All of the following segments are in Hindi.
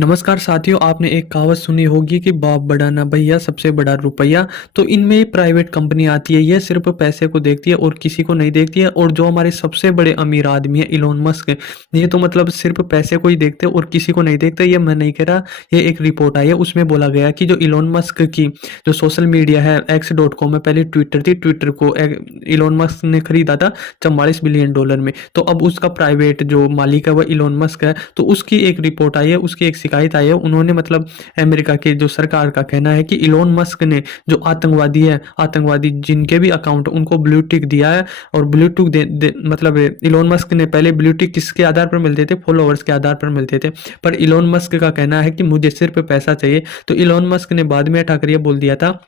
नमस्कार साथियों, आपने एक कहावत सुनी होगी कि बाप बड़ा ना भैया सबसे बड़ा रुपया। तो इनमें ये प्राइवेट कंपनी आती है, ये सिर्फ पैसे को देखती है और किसी को नहीं देखती है। और जो हमारे सबसे बड़े अमीर आदमी है इलोन मस्क, ये तो मतलब सिर्फ पैसे को ही देखते हैं और किसी को नहीं देखते। ये मैं नहीं कह रहा, ये एक रिपोर्ट आई है, उसमें बोला गया है कि जो इलोन मस्क की जो सोशल मीडिया है x.com है, पहले ट्विटर थी, ट्विटर को इलोन मस्क ने खरीदा था 44 बिलियन डॉलर में। तो अब उसका प्राइवेट जो मालिक है वह इलोन मस्क है। तो उसकी एक रिपोर्ट आई है, उसकी एक शिकायत आई है। उन्होंने मतलब अमेरिका के जो सरकार का कहना है कि इलोन मस्क ने जो आतंकवादी है, आतंकवादी जिनके भी अकाउंट उनको ब्लू टिक दिया है। और ब्लू टिक मतलब इलोन मस्क ने पहले ब्लू टिक किसके आधार पर मिलते थे? फॉलोअर्स के आधार पर मिलते थे। पर इलोन मस्क का कहना है कि मुझे सिर्फ पैसा चाहिए। तो इलोन मस्क ने बाद में हटाकर यह बोल दिया था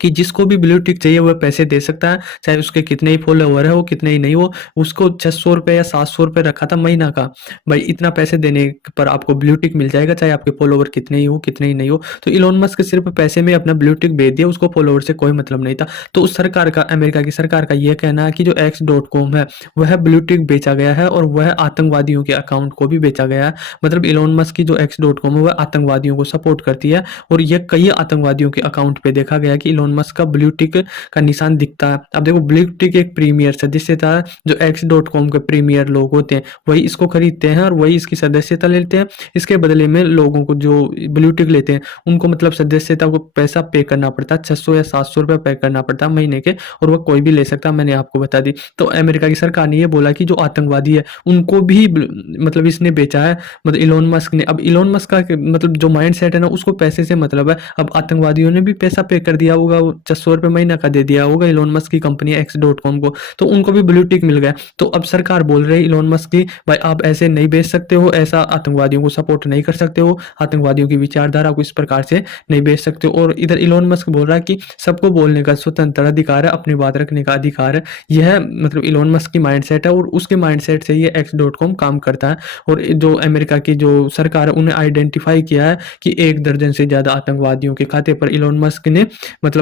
कि जिसको भी ब्लू टिक चाहिए वह पैसे दे सकता है, चाहे उसके कितने ही फॉलोवर है, वो कितने ही नहीं हो। उसको 600 रुपये या 700 रुपये रखा था महीना का। भाई इतना पैसे देने पर आपको ब्लू टिक मिल जाएगा, चाहे आपके फॉलोवर कितने ही हो कितने ही नहीं हो। तो इलोन मस्क सिर्फ पैसे में अपना ब्लू टिक भेज दिया, उसको फॉलोवर से कोई मतलब नहीं था। तो उस सरकार का, अमेरिका की सरकार का यह कहना है कि जो x.com है वह ब्लू टिक बेचा गया है और वह आतंकवादियों के अकाउंट को भी बेचा गया है। मतलब इलोन मस्क की जो x.com है वह आतंकवादियों को सपोर्ट करती है। और यह कई आतंकवादियों के अकाउंट पे देखा गया कि इलोन मस्क का ब्लू टिक का निशान दिखता है। अब देखो, ब्लू टिक एक प्रीमियर सदस्यता है। जो x.com के प्रीमियर लोग होते हैं वही इसको खरीदते हैं और वही इसकी सदस्यता लेते हैं। इसके बदले में लोगों को जो ब्लू टिक लेते हैं उनको मतलब सदस्यता को पैसा पे करना पड़ता है, 600 या 700 रुपये पे करना पड़ता है महीने के। और वह कोई भी ले सकता है, मैंने आपको बता दी। तो अमेरिका की सरकार ने यह बोला कि जो आतंकवादी है उनको भी मतलब इसने बेचा है, मतलब इलोन मस्क ने। अब इलोन मस्क का मतलब जो माइंड सेट है ना, उसको पैसे से मतलब है। अब आतंकवादियों ने भी पैसा पे कर दिया होगा, 600 रुपये महीना का दे दिया होगा इलोन मस्क की कंपनी x.com को, तो उनको भी ब्लू टिक मिल गया। तो अब सरकार बोल रही है इलोन मस्क की, भाई आप ऐसे नहीं बेच सकते हो, ऐसा आतंकवादियों को सपोर्ट नहीं कर सकते हो, आतंकवादियों की विचारधारा को इस प्रकार से नहीं बेच सकते हो। और इधर इलोन मस्क बोल रहा है कि सबको बोलने का स्वतंत्र अधिकार है, अपनी बात रखने का अधिकार है। यह मतलब इलोन मस्क की माइंडसेट है और उसके माइंडसेट से ये x.com काम करता है। और जो अमेरिका की जो सरकार है उन्हें आइडेंटिफाई किया है कि 1 दर्जन से ज्यादा आतंकवादियों के खाते पर इलोन मस्क ने मतलब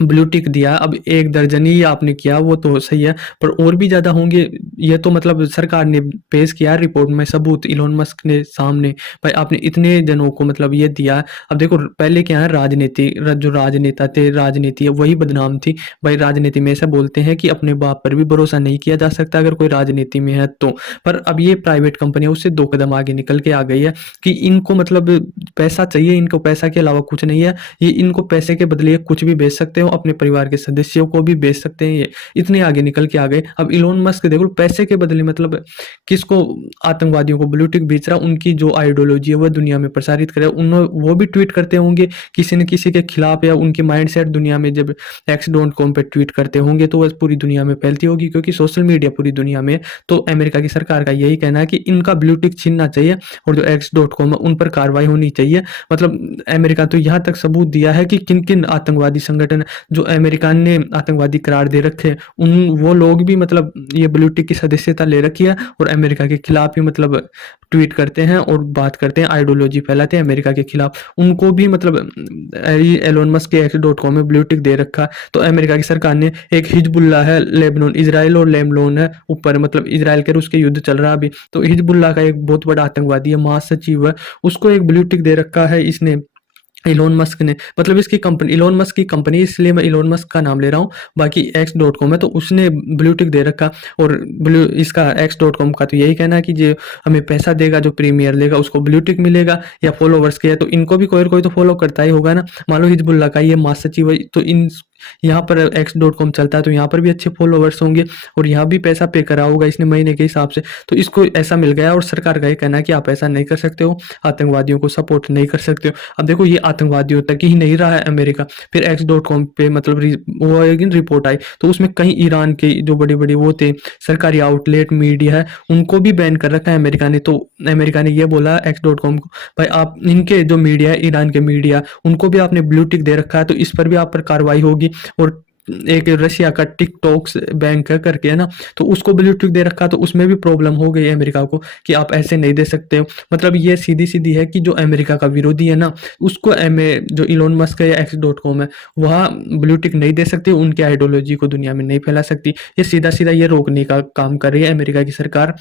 ब्लू टिक दिया। अब 1 दर्जन ही आपने किया वो तो सही है, पर और भी ज़्यादा होंगे। ये तो मतलब सरकार ने पेश किया रिपोर्ट में सबूत इलोन मस्क ने सामने, भाई आपने इतने जनों को मतलब ये दिया है। अब देखो पहले क्या है, राजनीति जो राजनेता थे, राजनीति है वही बदनाम थी। भाई राजनीति में ऐसा बोलते हैं कि अपने बाप पर भी भरोसा नहीं किया जा सकता अगर कोई राजनीति में है तो। पर अब ये प्राइवेट कंपनी उससे 2 कदम आगे निकल के आ गई है कि इनको मतलब पैसा चाहिए, इनको पैसा के अलावा कुछ नहीं है। ये इनको पैसे के बदले कुछ भी बेच सकते हो, अपने परिवार के सदस्यों को भी बेच सकते हैं। ये इतने आगे निकल के आ गए। अब इलोन मस्क देखो, पैसे के बदले मतलब किसको, आतंकवादियों को ब्लू टिक बेच रहा, उनकी जो आइडियोलॉजी है वह दुनिया में प्रसारित करे। वो भी ट्वीट करते होंगे किसी न किसी के खिलाफ, या उनकी माइंडसेट दुनिया में जब x.com पे ट्वीट करते होंगे तो वह पूरी दुनिया में फैलती होगी, क्योंकि सोशल मीडिया पूरी दुनिया में है। तो अमेरिका की सरकार का यही कहना है कि इनका ब्लू टिक छीनना चाहिए और जो x.com है उन पर कार्रवाई होनी चाहिए। मतलब अमेरिका तो यहाँ तक सबूत दिया है कि किन किन आतंकवादी संगठन जो अमेरिका ने आतंकवादी करार दे रखे, उन वो लोग भी मतलब ये ब्लू टिक की सदस्यता ले रखी है और अमेरिका के खिलाफ ही मतलब ट्वीट करते हैं और बात करते हैं, आइडियोलॉजी फैलाते हैं अमेरिका के खिलाफ। उनको भी मतलब एलोन मस्क के x.com में ब्लू टिक दे रखा। तो अमेरिका की सरकार ने एक हिजबुल्ला है लेबनान, इजराइल और लेबनान है ऊपर, मतलब इजराइल के रूस के युद्ध चल रहा है अभी। तो हिजबुल्ला का एक बहुत बड़ा आतंकवादी है, महासचिव है, उसको एक ब्लू टिक दे रखा है इसने, इलोन मस्क ने। मतलब इसकी कंपनी, इलोन मस्क की कंपनी, इसलिए मैं इलोन मस्क का नाम ले रहा हूँ। बाकी x.com है तो उसने ब्लू टिक दे रखा। और ब्लू इसका x.com का तो यही कहना है कि जो हमें पैसा देगा, जो प्रीमियर लेगा उसको ब्लू टिक मिलेगा, या फॉलोवर्स के है तो इनको भी कोई और कोई तो फॉलो करता ही होगा ना। मान लो हिजबुल्ला का ये महासचिव है तो इन यहाँ पर x.com चलता है तो यहाँ पर भी अच्छे फॉलोवर्स होंगे और यहाँ भी पैसा पे करा होगा इसने महीने के हिसाब से, तो इसको ऐसा मिल गया। और सरकार का ये कहना है कि आप ऐसा नहीं कर सकते हो, आतंकवादियों को सपोर्ट नहीं कर सकते हो। अब देखो ये आतंकवादियों तक ही नहीं रहा है अमेरिका, फिर x.com पे मतलब वो एक रिपोर्ट आई तो उसमें कहीं ईरान के जो बड़े बड़े वो थे सरकारी आउटलेट मीडिया है उनको भी बैन कर रखा है अमेरिका ने। तो अमेरिका ने ये बोला x.com को, भाई आप इनके जो मीडिया है, ईरान के मीडिया, उनको भी आपने ब्लू टिक दे रखा है तो इस पर भी आप पर कार्रवाई होगी। और एक रशिया का टिकटॉक्स बैंक है करके है ना, तो उसको ब्लू टिक दे रखा तो उसमें भी प्रॉब्लम हो गई अमेरिका को कि आप ऐसे नहीं दे सकते हो। मतलब ये सीधी सीधी है कि जो अमेरिका का विरोधी है ना, उसको जो इलोन मस्क है या x.com है वह ब्लू टिक नहीं दे सकती, उनकी आइडियोलॉजी को दुनिया में नहीं फैला सकती। ये सीधा सीधा ये रोकने का काम कर रही है अमेरिका की सरकार।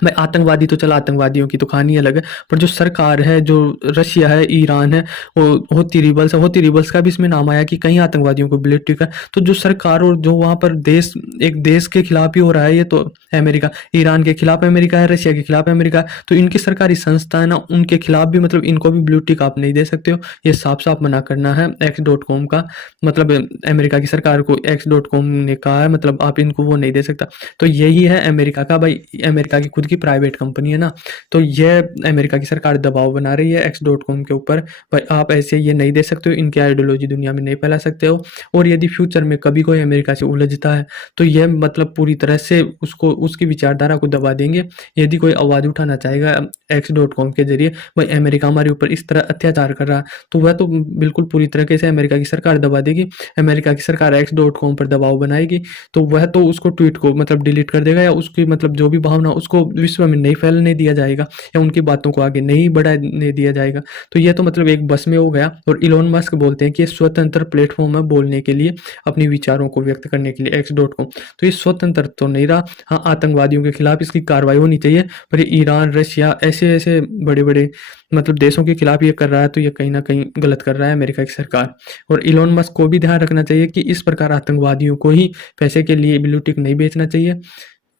भाई आतंकवादी तो चला, आतंकवादियों की तो कहानी अलग है, पर जो सरकार है, जो रशिया है, ईरान है, वो होती रिबल्स है, होती रिबल्स का भी इसमें नाम आया कि कई आतंकवादियों को ब्लेड टिका। तो जो सरकार और जो वहाँ पर देश, एक देश के खिलाफ ही हो रहा है ये तो। अमेरिका, ईरान के खिलाफ अमेरिका है, रशिया के खिलाफ अमेरिका है, तो इनकी सरकारी संस्था है ना, उनके खिलाफ भी मतलब इनको भी ब्लू टिक आप नहीं दे सकते हो। ये साफ साफ मना करना है X.com का, मतलब अमेरिका की सरकार को X.com ने कहा है, मतलब आप इनको वो नहीं दे सकता। तो यही है अमेरिका का भाई, अमेरिका की खुद की प्राइवेट कंपनी है ना, तो ये अमेरिका की सरकार दबाव बना रही है X.com के ऊपर, भाई आप ऐसे ये नहीं दे सकते हो, इनकी आइडियोलॉजी दुनिया में नहीं फैला सकते हो। और यदि फ्यूचर में कभी कोई अमेरिका से उलझता है तो यह मतलब पूरी तरह से उसको, उसकी विचारधारा को दबा देंगे। यदि कोई आवाज़ उठाना चाहेगा X.com के जरिए, भाई अमेरिका हमारे ऊपर इस तरह अत्याचार कर रहा है, तो वह तो बिल्कुल पूरी तरीके से अमेरिका की सरकार दबा देगी। अमेरिका की सरकार X.com पर दबाव बनाएगी, तो वह तो उसको ट्वीट को मतलब डिलीट कर देगा, या उसकी मतलब जो भी भावना उसको विश्व में नहीं फैलने दिया जाएगा, या उनकी बातों को आगे नहीं बढ़ाने दिया जाएगा। तो ये तो मतलब एक बस में हो गया। और इलोन मस्क बोलते हैं कि ये स्वतंत्र प्लेटफॉर्म है बोलने के लिए, अपने विचारों को व्यक्त करने के लिए X.com। तो ये स्वतंत्र तो नहीं रहा। हाँ, आतंकवादियों के खिलाफ इसकी कार्रवाई होनी चाहिए, पर ये ईरान, रशिया, ऐसे ऐसे बड़े बड़े मतलब देशों के खिलाफ ये कर रहा है, तो ये कहीं ना कहीं गलत कर रहा है अमेरिका की सरकार। और इलोन मस्क को भी ध्यान रखना चाहिए कि इस प्रकार आतंकवादियों को ही पैसे के लिए ब्लू टिक नहीं बेचना चाहिए।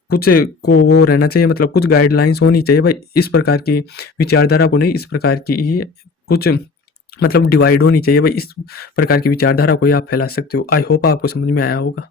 कुछ को वो रहना चाहिए, मतलब कुछ गाइडलाइंस होनी चाहिए भाई, इस प्रकार की विचारधारा को नहीं, इस प्रकार की ही कुछ मतलब डिवाइड होनी चाहिए भाई, इस प्रकार की विचारधारा को ही आप फैला सकते हो। आई होप आपको समझ में आया होगा।